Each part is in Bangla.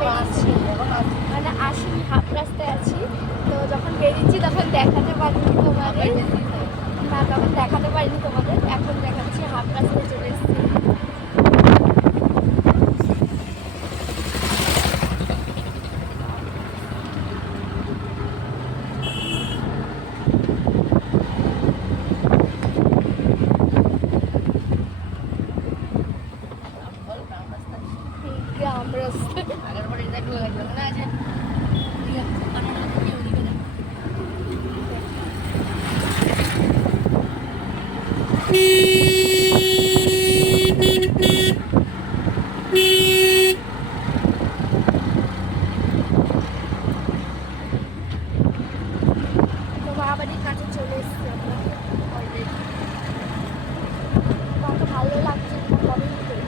বেরিয়েছি, মানে আসিনি, হাফ রাস্তায় আছি। তো যখন বেরিয়েছি তখন দেখাতে পারিনি তোমাদের, না তখন দেখাতে পারিনি তোমাদের, এখন দেখাচ্ছি। হাফ রাস্তায় চলে এসেছি। গ্রাম রাস্তা তো বাবাড়ির কাছে চলে এসেছি আমরা অলরেডি। আমাকে ভালো লাগছে কমেন্ট করে।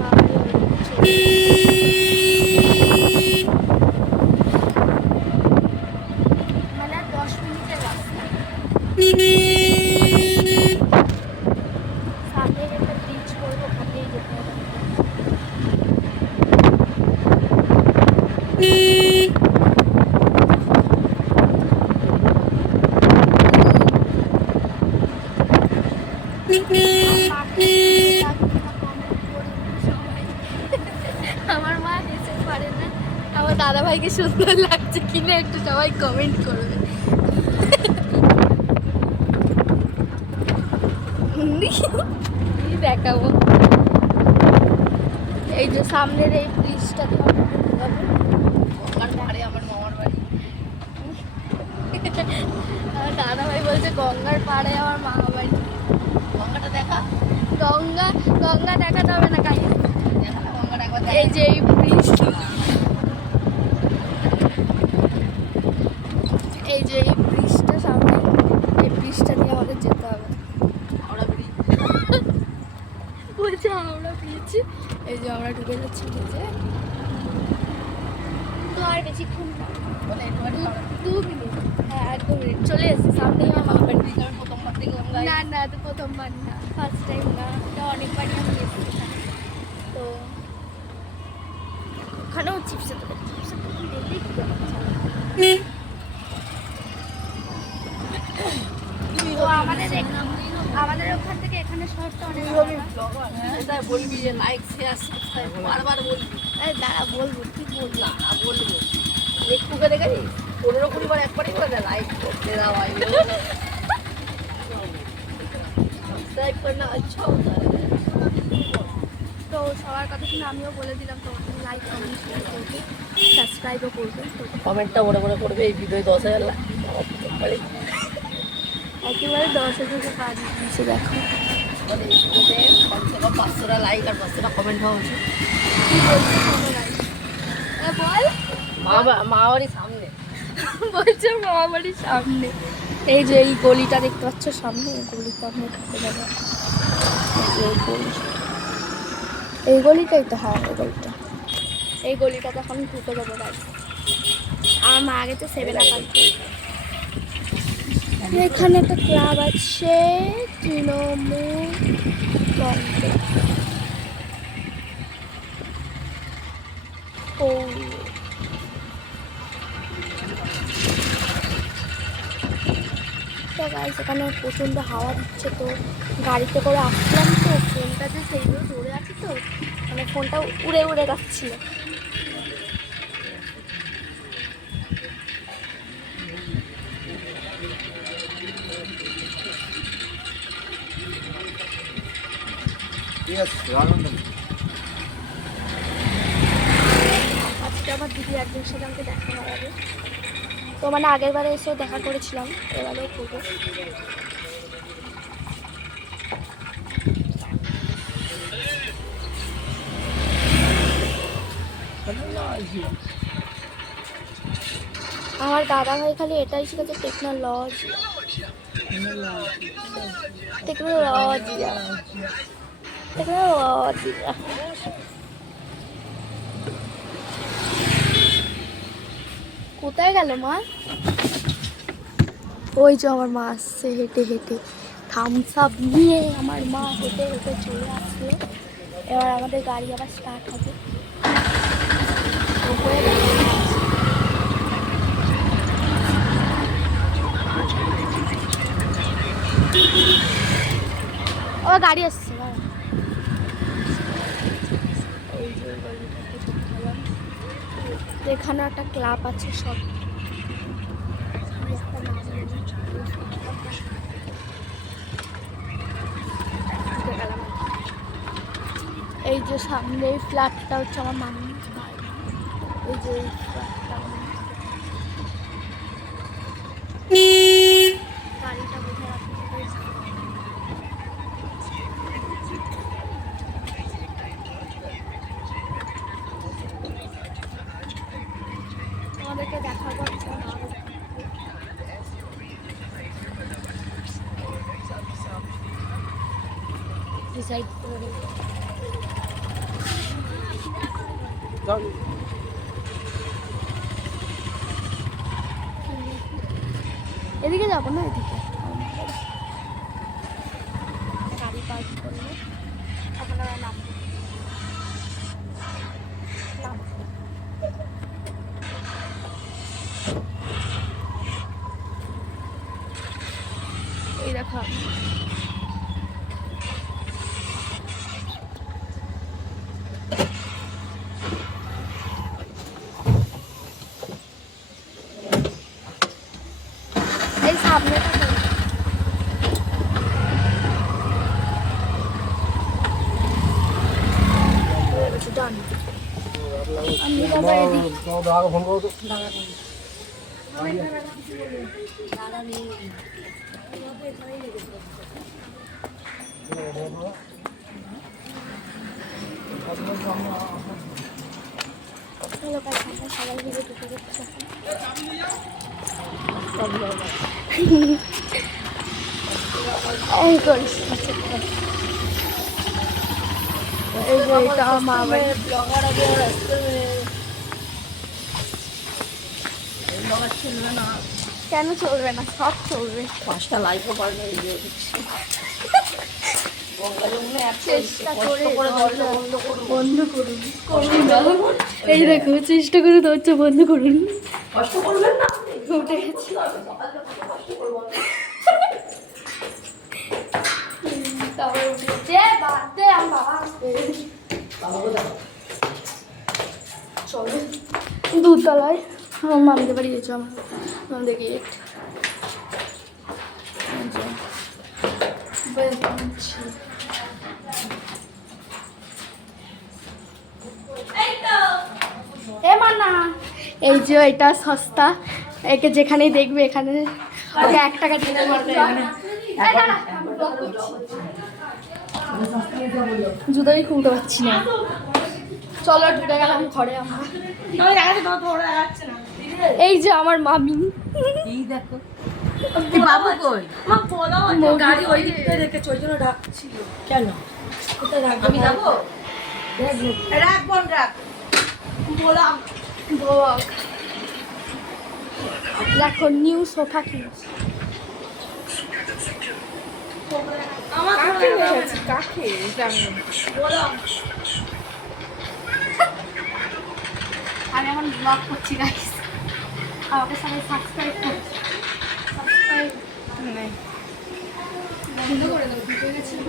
বাবাড়ি অলরেডি চলে মানে 10 মিনিটের রাস্তা। সামনে একটা ব্রিজ করবো, ওখান দিয়েই যেতে হবে। আমার মা হেসে পারে না। আমার দাদা ভাইকে সুন্দর লাগছে কিনা একটু সবাই কমেন্ট করবে। দেখাবো এই যে সামনের এই ব্রিজটা আমার মামার বাড়ি। আমার দাদা ভাই বলছে গঙ্গার পাড়ে আমার মামা বাড়ি। গঙ্গাটা দেখা, গঙ্গা দেখাতে হবে না কাই। এই যে এই ব্রিজ, এই যে এই ব্রিজটা সামনে, এই ব্রিজটা দিয়ে আমাদের যেতে হবে। বলছে আমরা ব্রিজ, এই যে আমরা ঢুকে যাচ্ছি ব্রিজে। তো আর বেশিক্ষণ না, 2 মিনিট, হ্যাঁ 2 মিনিট চলে এসেছি। সামনেই আমার মামা বাড়ি। না না, তো প্রথমবার না, ফার্স্ট টাইম না, তো অনেকবারই আমি এসেছি। তো ওখানেও চিপসের দোকান, চিপসের দোকান দেখলেই কি তো আমাদের ওখান থেকে এখানে শহরটা অনেক বলবি যে লাইক শেয়ার সাবস্ক্রাইব বারবার বলবি। দাঁড়া বলবো, কি বলবো বলবো একটুকে দেখেছি 15-20 বার একবারই করে দেয় লাইক করতে দেওয়া সাবস্ক্রাইব করনা আচ্ছা হতা है। তো সবার কথা শুনে আমিও বলে দিলাম তো লাইক কমেন্ট শেয়ার করবে, সাবস্ক্রাইবও করবে। কমেন্টটা বড় বড় করবে। এই ভিডিওয় 10,000 লাইক একেবারে 10,000 পার দিয়েছে দেখো। মানে এই ভিডিওতে কমসে কম 500টা লাইক আর 500টা কমেন্ট হওয়া উচিত। কি বলছিস কোনো লাইক বল। মা বাড়ির সামনে বলছে মামা বাড়ির সামনে। এই যে এই গলিটা দেখতে পাচ্ছ সামনে, এই গলিটা আমরা ঢুকে যাবো। এই গলিটাই তো, হ্যাঁ এই গলিটা, এই গলিটাতে এখন ঢুকে যাবো গাড়ি। আমার মা আগে তো 7 আঁকাচ্ছে। এখানে একটা ক্লাব আছে, তৃণমূল কংগ্রেস। তো গাইস এখানে প্রচণ্ড হাওয়া দিচ্ছে, তো গাড়িতে করে আসলাম, তো ফোনটা যে সেইগুলো ধরে আছে, তো মানে ফোনটা উড়ে উড়ে যাচ্ছিল। আজকে আমার দিদি একজনের সাথে আমাকে দেখা হবে, তো মানে আগের বারে এসেও দেখা করেছিলাম, এবারেও করবো। আমার দাদা ভাই খালি এটাই শিখেছে, টেকনোলজি টেকনোলজি টেকনোলজি। কোথায় গেল মা? ওই যে আমার মা আসছে হেঁটে হেঁটে, থামস আপ নিয়ে আমার মা হেঁটে হেঁটে চলে আসলো। এবার আমাদের গাড়ি আবার স্টার্ট হবে। উপরে দেখা যাচ্ছে। ও গাড়ি আসছে না। এই যে গলিটাতে ঢুকলাম। এখানে একটা ক্লাব আছে সব। একটা নাম জানি। ঢুকে গেলাম। এই যে সামনে এই ফ্ল্যাটটা হচ্ছে আমার মামির বাড়ি। এই যে এই ফ্ল্যাটটা গাড়িটা বোঝা আমাদেরকে দেখাবো ডিসাইড করে এদিকে যাবো না এদিকে গাড়ি পার্ক করলে আপনারা নামবো এই দেখো এই সামনেটা ডান আমি বাবা এদিকে ফোন করো তো। সবাই মিলে ঢুকে যাচ্ছে এই করিস এই যে এটা মা বাড়ি কেন চলবে না সব চলবে 5টা লাইকও পারবে ভিডিও দিচ্ছি চেষ্টা করে দরজা বন্ধ করুন বন্ধ করুন এই দেখো চেষ্টা করে দরজা বন্ধ করুন কষ্ট করবেন না উঠে গেছি তারপরে উঠেছে বাড়তে আমার বাবা আসবে চলো দুতলায় আমার মামদের বাড়ি গেছো আমার মামদের গেট এই যে এটা সস্তা একে যেখানেই দেখবে এখানে ওকে 1 টাকা দিতে পারবে জুতোই খুলতে পারছি না চলো ঢুকে গেলাম ঘরে আমরা এই যে আমার মামি দেখো বাবু কই গাড়ি ওই দিক থেকে রেখেছে ওই জন্য ডাকছিল কেন আমি যাবো রাখ বোন রাখ বললাম বক দেখো নিউ সোফা কিনছি আমি এখন ব্লগ করছি গাইস আমাকে সবাই সাবস্ক্রাইব করছি সাবস্ক্রাইব বন্ধ করে দাও